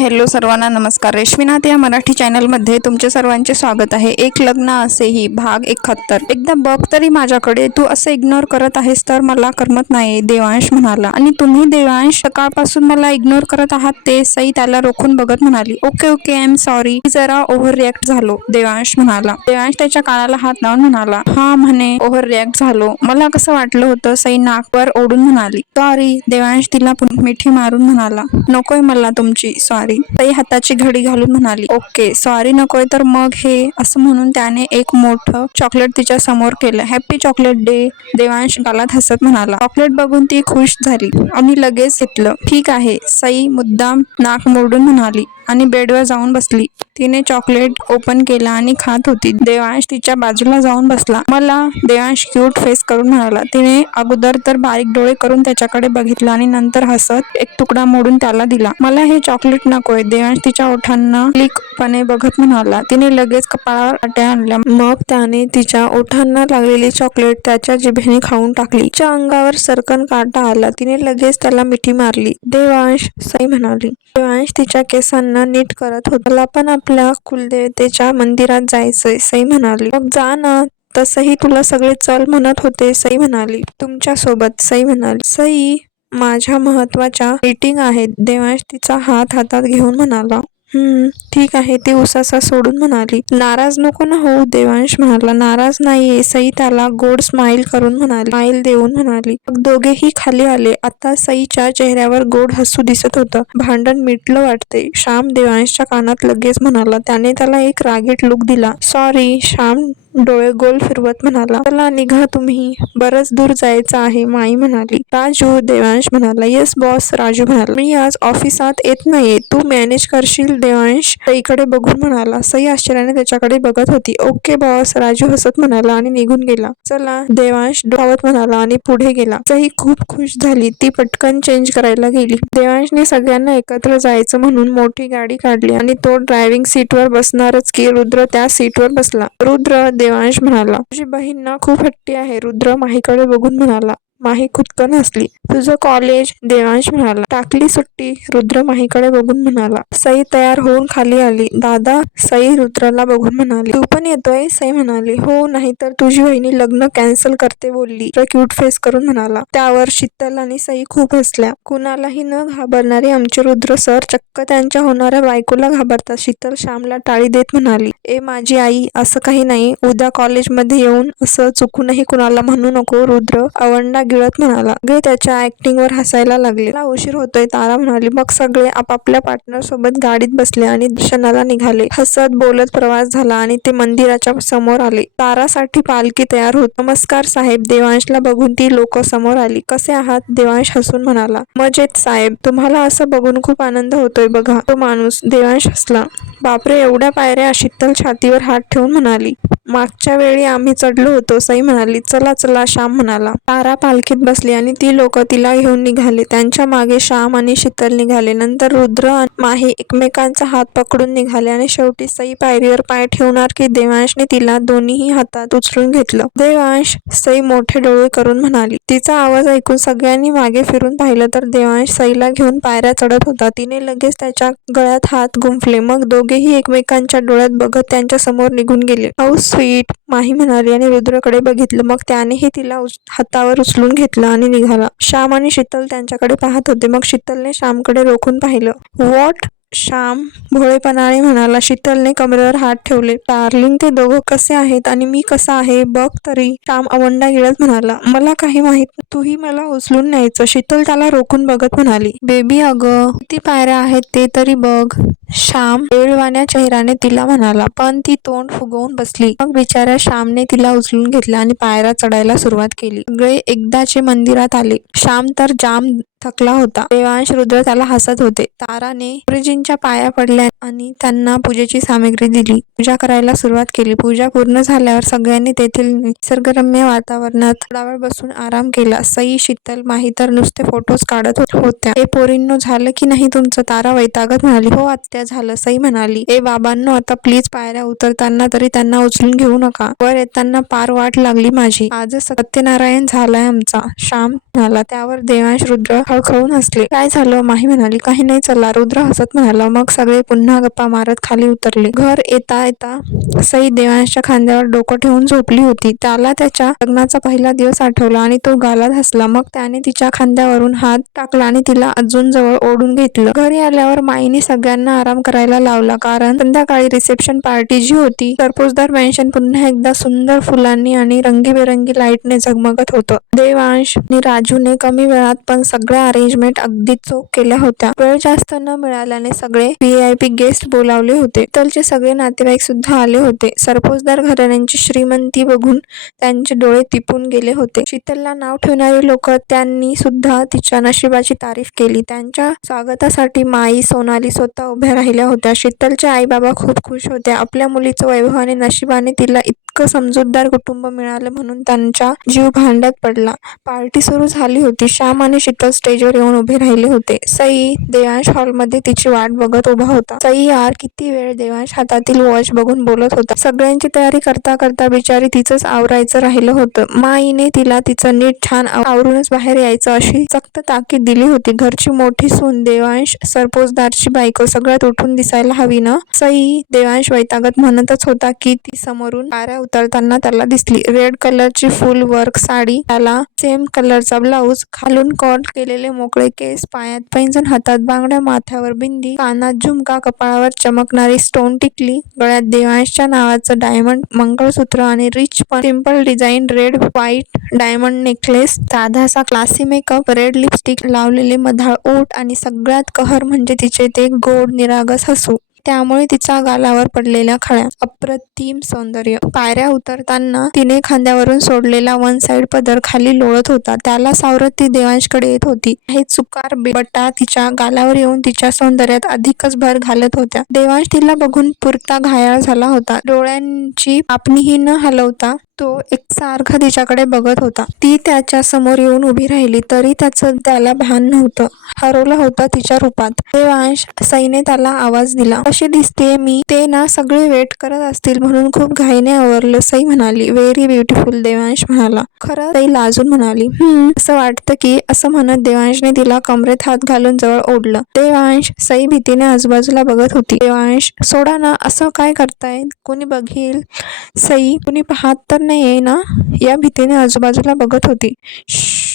Hello सर्वांना नमस्कार. रेश्मीनाथ या मराठी चॅनलमध्ये तुमचे सर्वांचे स्वागत आहे. एक लग्न असेही भाग एकाहत्तर. एकदा बघ तरी माझ्याकडे तू असं इग्नोर करत आहेस तर मला करमत नाही देवांश म्हणाला. आणि तुम्ही देवांश सकाळपासून मला इग्नोर करत आहात ते सई त्याला रोखून बघत म्हणाली. Okay okay I am sorry जरा ओव्हर रिॲक्ट झालो देवांश म्हणाला. देवांश त्याच्या कानाला हात लावून म्हणाला हा म्हणे ओव्हर रिॲक्ट झालो. मला कसं वाटलं होतं सई नाकवर ओढून म्हणाली. सॉरी देवांश तिला मिठी मारून म्हणाला नकोय मला तुमची सॉरी सई हाताची घडी घालून म्हणाली ओके सॉरी नकोय तर मग हे असं म्हणून त्याने एक मोठं चॉकलेट तिच्या समोर केलं. हॅपी चॉकलेट डे देवांश गालात हसत म्हणाला. चॉकलेट बघून ती खुश झाली आम्ही लगेच घेतलं. ठीक आहे सई मुद्दाम नाक मोडून म्हणाली. आणि बेडवर जाऊन बसली. तिने चॉकलेट ओपन केला आणि खात होती. देवांश तिच्या बाजूला जाऊन बसला. मला देवांश क्यूट फेस करून म्हणाला तिने अगोदर तर बारीक डोळे करून त्याच्याकडे बघितलं आणि नंतर हसत एक तुकडा मोडून त्याला दिला. मला हे चॉकलेट नकोय देवांश तिच्या ओठांना क्लिकपणे बघत म्हणाला. तिने लगेच कपाळावर आट्या आणल्या. मग त्याने तिच्या ओठांना लागलेली चॉकलेट त्याच्या जिभेने खाऊन टाकली. तिच्या अंगावर सरकन काटा आला. तिने लगेच त्याला मिठी मारली. देवांश सई म्हणाली. देवांश तिच्या केसांना नीट करत होता. मला पण आपल्या कुलदेवतेच्या मंदिरात जायचंय सई म्हणाली. मग जा ना तसही तुला सगळे चल म्हणत होते सई म्हणाली. तुमच्यासोबत सई म्हणाली. सई माझ्या महत्त्वाच्या मीटिंग आहेत. देवांश तिचा हात हातात घेऊन म्हणाला. हम्म ठीक आहे ती उसासा सोडून म्हणाली. नाराज नको ना होऊ देवांश म्हणाला. नाराज नाहीये सई त्याला गोड स्माइल करून म्हणाली. स्माइल देऊन म्हणाली. मग दोघेही खाली आले. आता सईच्या चेहऱ्यावर गोड हसू दिसत होतं. भांडण मिटलं वाटते श्याम देवांशच्या कानात लगेच म्हणाला. त्याने त्याला एक रागीट लुक दिला. सॉरी श्याम डोळे गोल फिरवत म्हणाला चला निघा तुम्ही. बरंच दूर जायचं आहे माई म्हणाली. राजू देवांश म्हणाला येस बॉस राजू म्हणाला. मी आज ऑफिसात येत नाहीये. तू मॅनेज करशील देवांश? इकडे बघून म्हणाला. सई आश्चर्याने त्याच्याकडे बघत होती. ओके बॉस राजू हसत म्हणाला आणि निघून गेला. चला देवांश डोळावत म्हणाला आणि पुढे गेला. सई खूप खुश झाली. ती पटकन चेंज करायला गेली. देवांशने सगळ्यांना एकत्र जायचं म्हणून मोठी गाडी काढली आणि तो ड्रायव्हिंग सीटवर बसणारच की रुद्र त्या सीटवर बसला. रुद्र देवांश म्हणाला. तुझी बहीण ना खूप हट्टी आहे रुद्र माहीकडे बघून म्हणाला. माही खुदकन हसली तुझं कॉलेज देवांश म्हणाला. टाकली सुट्टी रुद्र माहीकडे बघून म्हणाला. सई तयार होऊन खाली आली. दादा सई रुद्रला बघून म्हणाली. तू पण येतोय? सई म्हणाली. हो नाहीतर तुझी बहिणी लग्न कॅन्सल करते बोलली. क्यूट फेस करून म्हणाला. त्यावर शीतल आणि सई खूप हसल्या. कुणालाही न घाबरणारे आमचे रुद्र सर चक्क त्यांच्या होणाऱ्या बायकोला घाबरतात. शीतल श्यामला टाळी देत म्हणाली. ए माझी आई असं काही नाही. उद्या कॉलेजमध्ये येऊन असं चुकूनही कुणाला म्हणू नको रुद्र. अवंडा गिळत म्हणाला. गे त्याच्या ऍक्टिंगवर हसायला लागले. मला उशीर होतोय तारा म्हणाली. मग सगळे आपापल्या पार्टनर सोबत गाडीत बसले आणि दर्शनाला निघाले. हसत बोलत प्रवास झाला आणि ते मंदिराच्या समोर आले. तारासाठी पालखी तयार होत. नमस्कार साहेब देवांशला बघून ती लोक समोर आली. कसे आहात? देवांश हसून म्हणाला. मजेत साहेब तुम्हाला असं बघून खूप आनंद होतोय बघा. तो माणूस देवांश हसला. बापरे एवढ्या पायऱ्या शीतल छातीवर हात ठेवून म्हणाली. मागच्या वेळी आम्ही चढलो होतो सई म्हणाली. चला चला श्याम म्हणाला. तारा पालखीत बसली आणि ती लोक तिला घेऊन निघाले. त्यांच्या मागे श्याम आणि शीतल निघाले. नंतर रुद्र आणि माही एकमेकांचा हात पकडून निघाले आणि शेवटी सई पायरीवर पाय ठेवणार की देवांशने तिला दोन्हीही हातात उचलून घेतलं. देवांश सई मोठे डोळे करून म्हणाली तिचा आवाज ऐकून सगळ्यांनी मागे फिरून पाहिलं तर देवांश सईला घेऊन पायऱ्या चढत होता. तिने लगेच त्याच्या गळ्यात हात गुंफले. मग दोघेही एकमेकांच्या डोळ्यात बघत त्यांच्यासमोर निघून गेले. हाऊ स्वीट माही म्हणाली आणि रुद्रकडे बघितलं. मग त्यानेही तिला उच- हातावर उचलून घेतलं आणि निघाला. श्याम आणि शीतल त्यांच्याकडे पाहत होते. मग शीतलने श्यामकडे रोखून पाहिलं. वॉट? श्याम भोळेपणाने म्हणाला. शीतलने कमरेवर हात ठेवले. डार्लिंग ते दोघं कसे आहेत आणि मी कसा आहे? बघ तरी. श्याम अवंडा गिळत म्हणाला. मला काही माहीत तूही मला उचलून न्यायचं. शीतल त्याला रोखून बघत म्हणाली. बेबी अगं किती पायऱ्या आहेत ते तरी बघ. श्याम वेळवाण्या चेहऱ्याने तिला म्हणाला पण ती तोंड फुगवून बसली. मग बिचाऱ्या श्यामने तिला उचलून घेतला आणि पायऱ्या चढायला सुरुवात केली. सगळे एकदाचे मंदिरात आले. श्याम तर जाम थकला होता. देवांश रुद्र त्याला हसत होते. ताराने गुरुजींच्या पाया पडल्या आणि त्यांना पूजेची सामग्री दिली. पूजा करायला सुरुवात केली. पूजा पूर्ण झाल्यावर सगळ्यांनी तेथील निसर्गरम्य वातावरणात थोडा वेळ बसून आराम केला. सई शीतल माही तर नुसते फोटोज काढत होत्या. हे पोरींनो झालं की नाही तुमचं? तारा वैतागत म्हणाली. हो आत्या उलट्या झालं. सई म्हणाली ए बाबांनो आता प्लीज पायऱ्या उतरताना तरी त्यांना उचलून घेऊ नका. वर येताना पार वाट लागली माझी. आजच सत्यनारायण झालाय आमचा. श्याम म्हणाला त्यावर देवांश रुद्र खळखळून हसले. काय झालं? माही म्हणाली काही नाही चला. रुद्र हसत म्हणाला मग सगळे पुन्हा गप्पा मारत खाली उतरले. घर येता येता सई देवांशच्या खांद्यावर डोकं ठेवून झोपली होती. त्याला त्याच्या लग्नाचा पहिला दिवस आठवला आणि तो गालात हसला. मग त्याने तिच्या खांद्यावरून हात टाकला आणि तिला अजून जवळ ओढून घेतलं. घरी आल्यावर माईने सगळ्यांना आराम करायला लावला. कारण संध्याकाळी रिसेप्शन पार्टी जी होती सरपोजदार मेन्शन पुन्हा एकदा सुंदर फुलांनी आणि रंगीबेरंगी लाईटने झगमगत होतं. देवांश आणि राजूने कमी वेळात पण सगळ्या अरेंजमेंट अगदी चोख केल्या होत्या. वेळ जास्त न मिळाल्याने सगळे व्हीआयपी गेस्ट बोलावले होते. तलचे सगळे नातेवाईक सुद्धा आले होते. सरपोजदार घराण्यांची श्रीमंती बघून त्यांचे डोळे तिपून गेले होते. शीतलला नाव ठेवणारी लोक त्यांनी सुद्धा तिच्या नशिबाची तारीफ केली. त्यांच्या स्वागतासाठी माई सोनाली स्वतः उभ्या राहिल्या होत्या. शीतलच्या आई बाबा खूप खुश होत्या आपल्या मुलीचं वैभवाने नशिबाने तिला इतकं समजूतदार कुटुंब मिळालं म्हणून त्यांचा जीव भांड्यात पडला. पार्टी सुरू झाली होती. श्याम आणि शीतल स्टेजवर येऊन उभे राहिले होते. सई देवांश हॉलमध्ये तिची वाट बघत उभा होता. सई यार किती वेळ देवांश हातातील वॉच बघून बोलत होता. सगळ्यांची तयारी करता करता बिचारी तिचंच आवरायचं राहिलं होतं. माईने तिला तिचं नीट छान आवरूनच बाहेर यायचं अशी सक्त ताकीद दिली होती. घरची मोठी सून देवांश सरपोजदारची बायको सगळ्यात उठून दिसायला हवी ना? सई देवांश वैतागत म्हणतच होता की ती समोरून पाऱ्या उतरताना त्याला दिसली. रेड कलरची फुल वर्क साडी त्याला सेम कलरचा ब्लाऊज खालून कॉट केलेले मोकळे केस पायात पैंजण हातात बांगड्या माथ्यावर बिंदी कानात झुमका कपाळावर चमकणारी स्टोन टिकली. गळ्यात देवांशच्या नावाचं डायमंड मंगळसूत्र आणि रिच पण simple design red white diamond necklace साधासा classy makeup red lipstick लावलेले मधाळ ओट आणि सगळ्यात कहर म्हणजे तिचे ते गोड निरागस हसू. त्यामुळे तिच्या गालावर पडलेल्या खळ्या अप्रतिम सौंदर्य. पायऱ्या उतरताना तिने खांद्यावरून सोडलेला वन साइड पदर खाली लोळत होता. त्याला सावरत ती देवांशकडे येत होती. हे चुकार बेबटा तिच्या गालावर येऊन तिच्या सौंदर्यात अधिकच भर घालत होत्या. देवांश तिला बघून पुरता घायाळ झाला होता. डोळ्यांची आपणीही न हलवता तो एकसारखा तिच्याकडे बघत होता. ती त्याच्यासमोर येऊन उभी राहिली तरी त्याचं त्याला भान नव्हतं. हरवलं होता तिच्या रूपात. देवांश सईने त्याला आवाज दिला. अशी दिसते मी. ते ना सगळे वेट करत असतील म्हणून खूप घाईने आवरलं सई म्हणाली. व्हेरी ब्युटिफुल देवांश म्हणाला. खरं सई लाजून म्हणाली. हम्म असं वाटतं की असं म्हणत देवांशने तिला कमरेत हात घालून जवळ ओढलं. देवांश सई भीतीने आजूबाजूला बघत होती. देवांश सोडा ना असं काय करताय? कुणी बघील? सई कुणी पाहत तर नाहीये ना या भीतीने आजूबाजूला बघत होती.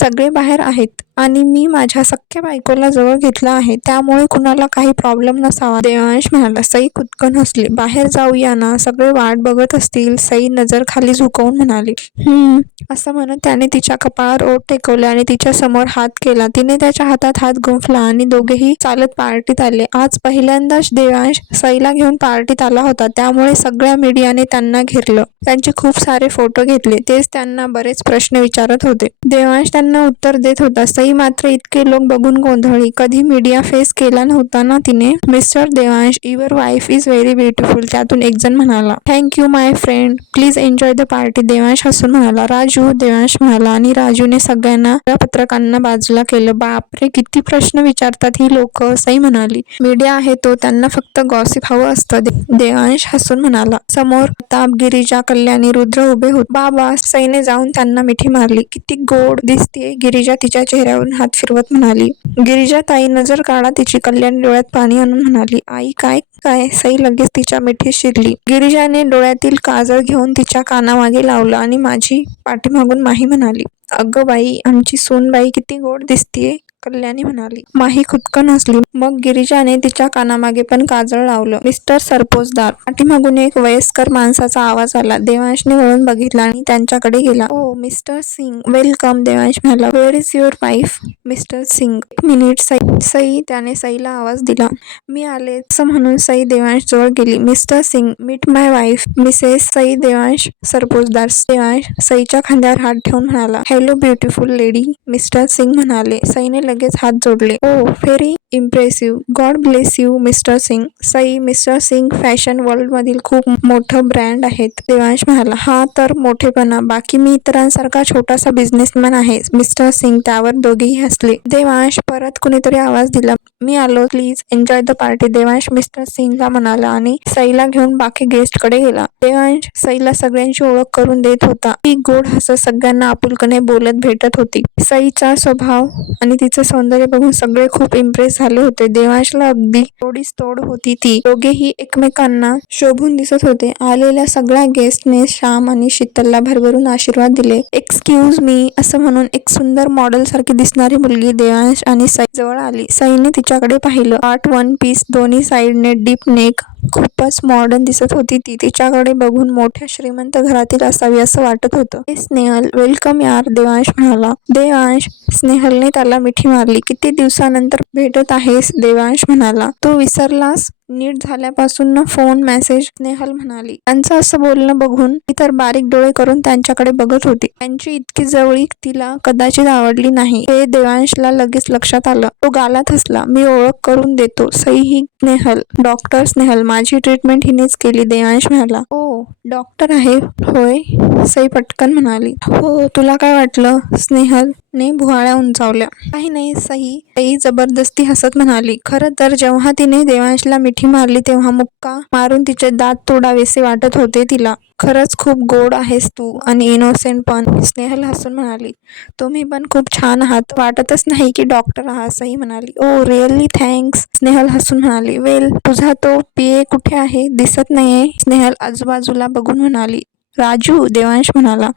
सगळे बाहेर आहेत. आणि मी माझ्या सख्ख्या बायकोला जवळ घेतलं आहे. त्यामुळे कुणाला काही प्रॉब्लेम नसावा. देवांश म्हणाला सई कुदकन हसली. बाहेर जाऊया ना. सगळे वाट बघत असतील. सई नजर खाली झुकवून म्हणाली. हम्म असं म्हणत त्याने तिच्या कपाळावर ओठ टेकवले आणि तिच्या समोर हात केला. तिने त्याच्या हातात हात गुंफला आणि दोघेही चालत पार्टीत आले. आज पहिल्यांदाच देवांश सईला घेऊन पार्टीत आला होता. त्यामुळे सगळ्या मीडियाने त्यांना घेरलं. त्यांचे खूप सारे फोटो घेतले. तेच त्यांना बरेच प्रश्न विचारत होते. देवांश त्यांना उत्तर देत होता. सई मात्र इतके लोक बघून गोंधळी. कधी मीडिया फेस केला नव्हता ना तिने. Mister Devansh your wife is very beautiful त्यातून एक जण म्हणाला thank you my friend please enjoy the party Devansh हसून म्हणाला राजू देवांश म्हणाला आणि राजूने सगळ्यांना पत्रकारांना बाजूला केलं. बापरे किती प्रश्न विचारतात ही लोक असंही म्हणाली. मीडिया आहे तो त्यांना फक्त गॉसिप हवं असतं. दे- देवांश हसून म्हणाला समोर ताप गिरिजा कल्याणी रुद्र उभे होत बाबा सईने जाऊन त्यांना मिठी मारली. किती गोड दिसतीये. गिरिजा तिच्या डोळ्यावरून हात फिरवत म्हणाली गिरिजा ताई नजर काढा तिची कल्याण डोळ्यात पाणी आणून म्हणाली आई काय काय सई लगेच तिच्या मिठीत शिरली. गिरिजाने डोळ्यातील काजळ घेऊन तिच्या कानामागे लावलं आणि माझी पाठीमागून माही म्हणाली अगं बाई आमची सूनबाई किती गोड दिसतीये. कल्याणी म्हणाली माही खुदकन हसली मग गिरिजाने तिच्या कानामागे पण काजळ लावलं. मिस्टर सरपोजदार. पाठीमागून एक वयस्कर माणसाचा आवाज आला. देवांशने वळून बघितला आणि त्यांच्याकडे गेला. Oh mister Singh. Welcome Devansh म्हणाला. Where is your wife mister Singh. एक मिनिट सई. सई त्याने सईला आवाज दिला. मी आले असं म्हणून सई देवांश जवळ गेली. Mister Singh meet my wife missus Sai Devansh Sarpojdar. Devansh सईच्या खांद्यावर हात ठेवून म्हणाला. Hello beautiful lady mister Singh म्हणाले. सईने लगेच हात जोडले. ओ very impressive God bless you mister Singh Sai mister Singh fashion world मधील खूप मोठं ब्रँड आहेत. देवांश म्हणाला हा तर मोठेपणा. बाकी मी इतरांसारखा छोटासा बिझनेसमॅन आहे मिस्टर सिंग त्यावर दोघेही हसले. देवांश परत कुणीतरी आवाज दिला मी आलो please enjoy the party Devansh mister सिंगला म्हणाला आणि सईला घेऊन बाकी गेस्टकडे गेला. देवांश सईला सगळ्यांची ओळख करून देत होता. ती गोड हसत सगळ्यांना आपुलकने बोलत भेटत होती. सईचा स्वभाव आणि तिचं सौंदर्य बघून सगळे खूप इम्प्रेस झाले होते. देवांशला अगदी थोडीच तोड होती ती. दोघेही एकमेकांना शोभून दिसत होते. आलेल्या सगळ्या गेस्टने श्याम आणि शीतलला भरभरून आशीर्वाद दिले. एक्सक्यूज मी असं म्हणून एक सुंदर मॉडेल सारखी दिसणारी मुलगी देवांश आणि सई जवळ आली. सईने तिच्याकडे पाहिलं. आठ वन पीस दोन्ही साईडने डीप नेक खूपच मॉडर्न दिसत होती ती. तिच्याकडे बघून मोठ्या श्रीमंत घरातील असावी असं वाटत होतं. स्नेहल वेलकम यार देवांश म्हणाला. देवांश स्नेहलने त्याला मिठी मारली. किती दिवसानंतर भेटत आहेस? देवांश म्हणाला. तू विसरलास? नीट झाल्यापासून ना फोन मेसेज स्नेहल म्हणाली त्यांचं असं बोलणं बघून ती तर बारीक डोळे करून त्यांच्याकडे बघत होती. त्यांची इतकी जवळीक तिला कदाचित आवडली नाही. हे देवांशला लगेच लक्षात आलं. तो गालात हसला. मी ओळख करून देतो. सई ही स्नेहल. डॉक्टर स्नेहल. माझी ट्रीटमेंट हिनेच केली देवांश म्हणाला. ओ डॉक्टर आहे? होय? सई पटकन म्हणाली. हो तुला काय वाटलं? स्नेहल ने भुहाळ्या उंचावल्या. काही नाही सई. सई जबरदस्ती हसत म्हणाली. खरं तर जेव्हा तिने देवांशला मिठी मारली तेव्हा मुक्का मारून तिचे दात तोडावेसे वाटत होते तिला. खरंच खूप गोड आहेस तू आणि इनोसेंट पण स्नेहल हसून म्हणाली. तुम्ही पण खूप छान आहात. वाटतच नाही की डॉक्टर आहात असंही म्हणाली. ओ रिअली थँक्स स्नेहल हसून म्हणाली. वेल तुझा तो पीए कुठे आहे? दिसत नाहीये. स्नेहल आजूबाजूला बघून म्हणाली. राजू देवांश म्हणाला.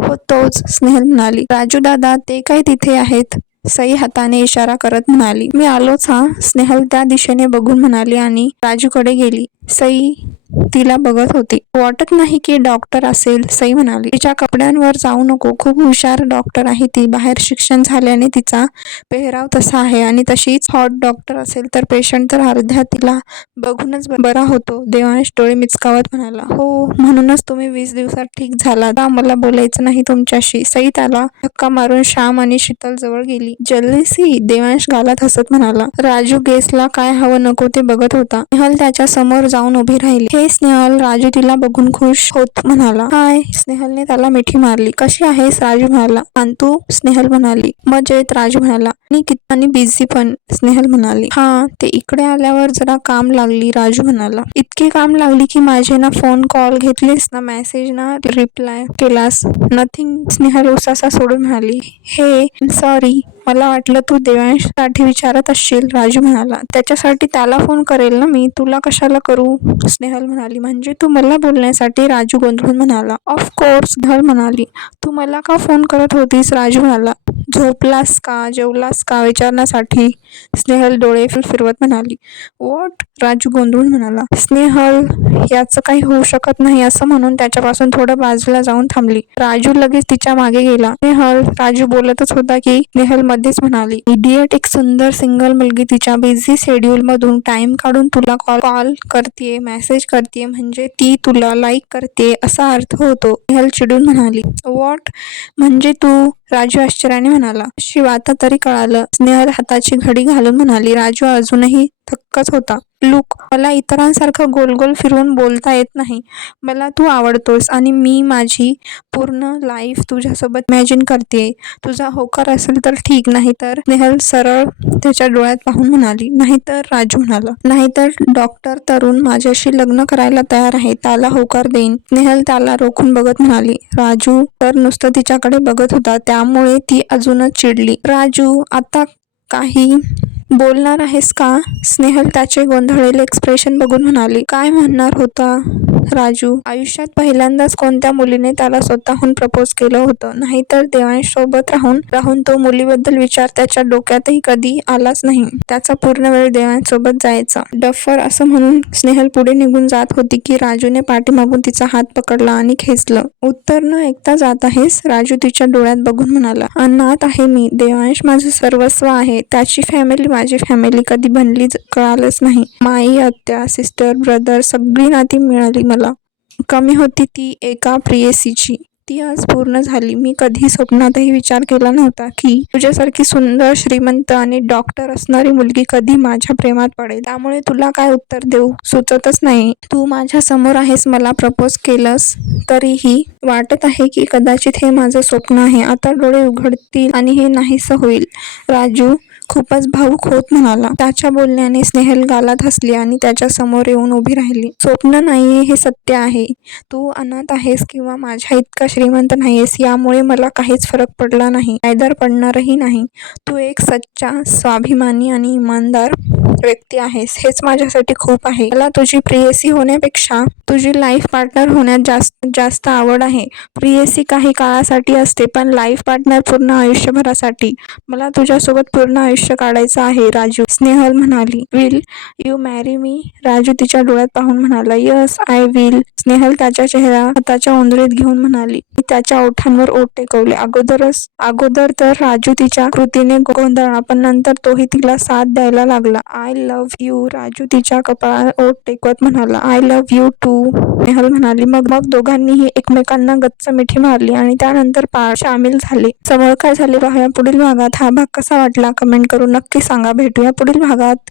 हो तोच स्नेहल म्हणाली. राजू दादा ते काय तिथे आहेत? सई हाताने इशारा करत म्हणाली. मी आलोच हा. स्नेहल त्या दिशेने बघून म्हणाली आणि राजूकडे गेली. सई तिला बघत होती. वाटत नाही की डॉक्टर असेल सई म्हणाली. तिच्या कपड्यांवर जाऊ नको. खूप हुशार डॉक्टर आहे ती. बाहेर शिक्षण झाल्याने तिचा पेहराव तसा आहे आणि तशीच हॉट डॉक्टर असेल तर पेशंट तर अर्ध्या तिला बघूनच बरा होतो. देवांश डोळे मिचकावत म्हणाला. हो म्हणूनच तुम्ही वीस दिवसात ठीक झाला तर मला बोलायचं नाही तुमच्याशी? सई त्याला धक्का मारून श्याम आणि शीतल जवळ गेली. जल्लीसी देवांश गालात हसत म्हणाला राजू गेसला काय हवं नको ते बघत होता. निहल त्याच्यासमोर जाऊन उभी राहिली. हे स्नेहल राजू तिला बघून खुश होत म्हणाला हाय. स्नेहलने त्याला मिठी मारली. कशी आहेस? राजू म्हणाला. आणि तू स्नेहल म्हणाली. मजेत राजू म्हणाला. आणि किती बिझी पण स्नेहल म्हणाली. हा ते इकडे आल्यावर जरा काम लागली राजू म्हणाला. इतकी काम लागली की माझे ना फोन कॉल घेतलीस ना मेसेज ना रिप्लाय केलास. नथिंग स्नेहल उसासा सोडून म्हणाली. हे सॉरी मला वाटलं तू देवांशसाठी विचारत असशील राजू म्हणाला. त्याच्यासाठी त्याला फोन करेल ना मी? तुला कशाला करू? स्नेहल म्हणाली. म्हणजे तू मला बोलण्यासाठी राजू गोंधळून म्हणाला. ऑफकोर्स स्नेहल म्हणाली. तू मला का फोन करत होतीस? राजू म्हणाला. झोपलास का? जेवलास का? विचारण्यासाठी. स्नेहल डोळे फिरवत म्हणाली. वॉट राजू गोंधळून म्हणाला. स्नेहल याचं काही होऊ शकत नाही असं म्हणून त्याच्यापासून थोडं बाजूला जाऊन थांबली. राजू लगेच तिच्यामागे गेला. स्नेहल राजू बोलतच होता की स्नेहल मध्येच म्हणाली इडियट एक सुंदर सिंगल मुलगी तिच्या बिझी शेड्यूल मधून टाइम काढून तुला कॉल कॉल करते मेसेज करते म्हणजे ती तुला लाईक करते असा अर्थ होतो. हेल चिडून म्हणाली वॉट म्हणजे तू? राजू आश्चर्याने म्हणाला शिव आता तरी कळालं. स्नेहल हाताची घडी घालून म्हणाली राजू अजूनही थक्कच होता. लुक मला इतरांसारखं गोल गोल फिरवून बोलता येत नाही. मला तू आवडतोस आणि मी माझी पूर्ण लाईफ तुझ्यासोबत इमॅजिन करते. तुझा होकार असेल तर ठीक नाही तर नेहल सरळ त्याच्या डोळ्यात पाहून म्हणाली नाहीतर राजू म्हणाला नाहीतर डॉक्टर तरुण माझ्याशी लग्न करायला तयार आहे त्याला होकार देईन. नेहल त्याला रोखून बघत म्हणाली राजू तर नुसतं तिच्याकडे बघत होता त्यामुळे ती अजूनच चिडली. राजू आता काही बोलणार आहेस का? स्नेहल त्याचे गोंधळलेले एक्सप्रेशन बघून म्हणाली काय म्हणणार होता राजू? आयुष्यात पहिल्यांदाच कोणत्या मुलीने त्याला स्वतःहून प्रपोज केलं होतं? नाहीतर देवांश सोबत राहून राहून तो मुलीबद्दल विचार त्याच्या डोक्यातही कधी आलाच नाही. त्याचा पूर्ण वेळ देवांश सोबत जायचा. डफर असं म्हणून स्नेहल पुढे निघून जात होती की राजूने पाठीमागून तिचा हात पकडला आणि खेचलं. उत्तर न ऐकता जात आहेस? राजू तिच्या डोळ्यात बघून म्हणाला. अनाथ आहे मी. देवांश माझं सर्वस्व आहे. त्याची फॅमिली माझी फॅमिली कधी बनली कळालंच नाही. माई आत्या सिस्टर ब्रदर सगळी नाती मिळाली मला. कमी होती ती एका प्रियसीची. ती आज पूर्ण झाली. मी कधी स्वप्नातही विचार केला नव्हता की तुझ्यासारखी सुंदर श्रीमंत आणि डॉक्टर असणारी मुलगी कधी माझ्या प्रेमात पडेल. त्यामुळे तुला काय उत्तर देऊ? सुचतच नाही. तू माझ्यासमोर आहेस मला प्रपोज केलंस. तरीही वाटत आहे की कदाचित हे माझं स्वप्न आहे. आता डोळे उघडतील आणि हे नाहीसं होईल. राजू खूपच भाऊक होत म्हणाला. त्याच्या बोलण्याने स्नेहल गालात हसली आणि त्याच्यासमोर येऊन उभी राहिली. स्वप्न नाहीये हे सत्य आहे. तू अनाथ आहेस किंवा माझ्या इतका श्रीमंत नाहीयेस यामुळे मला काहीच फरक पडला नाही. कायदार पडणारही नाही. तू एक सच्चा स्वाभिमानी आणि इमानदार व्यक्ती आहेस हेच माझ्यासाठी खूप आहे. मला तुझी प्रियसी होण्यापेक्षा तुझी लाईफ पार्टनर होण्यात जास्त जास्त आवड आहे. प्रियसी काही काळासाठी असते पण लाईफ पार्टनर पूर्ण आयुष्यभरासाठी. मला तुझ्यासोबत पूर्ण आयुष्य काढायचं आहे राजू. स्नेहल म्हणाली. Will you marry me Raju तिच्या डोळ्यात पाहून म्हणाला. यस आय विल स्नेहल त्याच्या चेहरा हाताच्या उंदरीत घेऊन म्हणाली. मी त्याच्या ओठांवर ओठ टेकवले. अगोदरच अगोदर तर राजू तिच्या कृतीने गोंधळला पण नंतर तोही तिला साथ द्यायला लागला. आय लव्ह यू राजू तिच्या कपाळावर ओठ टेकवत म्हणाला I love you too Snehal म्हणाली मग मग दोघांनीही एकमेकांना गच्च मिठी मारली आणि त्यानंतर पाळ सामील झाले. समोर काय झाले. पाहूया पुढील भागात हा भाग कसा वाटला? कमेंट करून नक्की सांगा. भेटूया पुढील भागात.